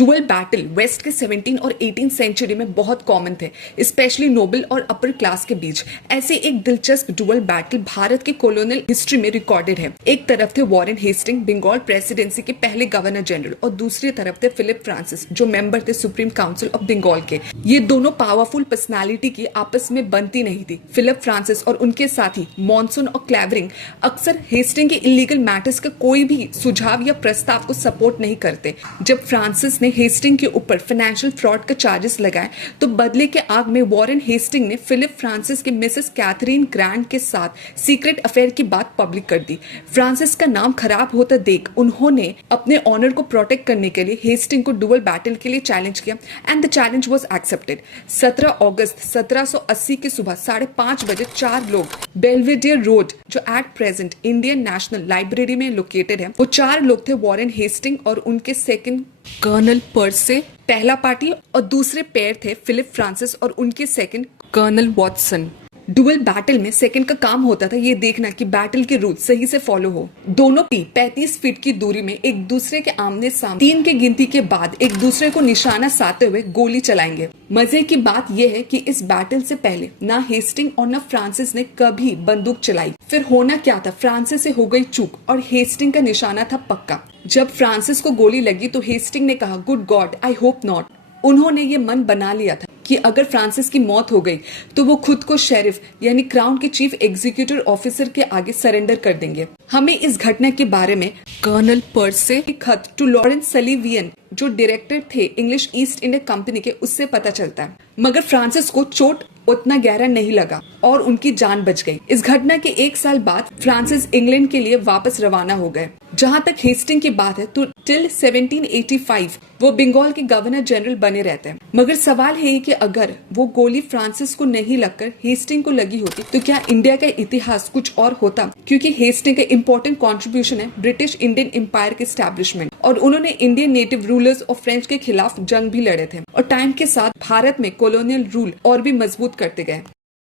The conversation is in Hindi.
डुअल बैटल वेस्ट के 17 और 18 सेंचुरी में बहुत कॉमन थे, स्पेशली नोबल और अपर क्लास के बीच। ऐसे एक दिलचस्प डुअल बैटल भारत के कॉलोनियल हिस्ट्री में रिकॉर्डेड है। एक तरफ थे वॉरेन हेस्टिंग, बंगाल प्रेसिडेंसी के पहले गवर्नर जनरल, और दूसरी तरफ थे फिलिप फ्रांसिस, जो मेंबर थे सुप्रीम काउंसिल ऑफ बंगाल के। ये दोनों पावरफुल पर्सनालिटी की आपस में बनती नहीं थी। फिलिप फ्रांसिस और उनके साथी मॉनसून और क्लेवरिंग अक्सर हेस्टिंग के इलीगल मैटर्स का कोई भी सुझाव या प्रस्ताव को सपोर्ट नहीं करते। जब फ्रांसिस ने हेस्टिंग के ऊपर फाइनेंशियल फ्रॉड का चार्जेस लगाए तो बदले के आग में वॉरेन हेस्टिंग ने फिलिप फ्रांसिस के मिसेस कैथरीन ग्रैंड के साथ सीक्रेट अफेयर की बात पब्लिक कर दी। फ्रांसिस का नाम खराब होता देख उन्होंने अपने ऑनर को प्रोटेक्ट करने के लिए हेस्टिंग को डुअल बैटल के लिए चैलेंज किया and the challenge was accepted. 17 अगस्त 1780 की सुबह 5:30 बजे 4 लोग बेल्वेडियर रोड, जो at present Indian national library में लोकेटेड है, वो 4 लोग थे वॉरेन हेस्टिंग और उनके सेकंड कर्नल पर्से, पहला पार्टी, और दूसरे पेयर थे फिलिप फ्रांसिस और उनके second colonel Watson. Duel battle में सेकंड का काम होता था ये देखना कि बैटल के रूल सही से फॉलो हो। दोनों टीम 35 फीट की दूरी में एक दूसरे के आमने सामने 3 के गिनती के बाद एक दूसरे को निशाना साधते हुए गोली चलाएंगे। मजे की बात यह है कि इस बैटल से पहले ना हेस्टिंग और ना फ्रांसिस ने कभी बंदूक चलाई। फिर होना क्या था, फ्रांसिस से हो गई चूक और हेस्टिंग का निशाना था पक्का। जब फ्रांसिस को गोली लगी तो हेस्टिंग ने कहा, good God I hope not. उन्होंने ये मन बना लिया था कि अगर फ्रांसिस की मौत हो गई तो वो खुद को शेरिफ यानी क्राउन के चीफ एग्जीक्यूटिव ऑफिसर के आगे सरेंडर कर देंगे। हमें इस घटना के बारे में कर्नल पर्से के खत टू लॉरेंस सलीवियन, जो डायरेक्टर थे इंग्लिश ईस्ट इंडिया कंपनी के, उससे पता चलता है। मगर फ्रांसिस को चोट उतना गहरा नहीं लगा और उनकी जान बच गई। इस घटना के 1 साल बाद फ्रांसिस इंग्लैंड के लिए वापस रवाना हो गए। जहां तक हेस्टिंग की बात है तो टिल 1785 वो बंगाल के गवर्नर जनरल बने रहते हैं। मगर सवाल है कि अगर वो गोली फ्रांसिस को नहीं लगकर हेस्टिंग को लगी होती तो क्या इंडिया का इतिहास कुछ और होता, क्योंकि हेस्टिंग का इंपॉर्टेंट कंट्रीब्यूशन है ब्रिटिश इंडियन एम्पायर के एस्टैब्लिशमेंट, और उन्होंने इंडियन नेटिव रूलर्स और फ्रेंच के खिलाफ जंग भी लड़े थे और टाइम के साथ भारत में कॉलोनियल रूल और भी मजबूत करते गए।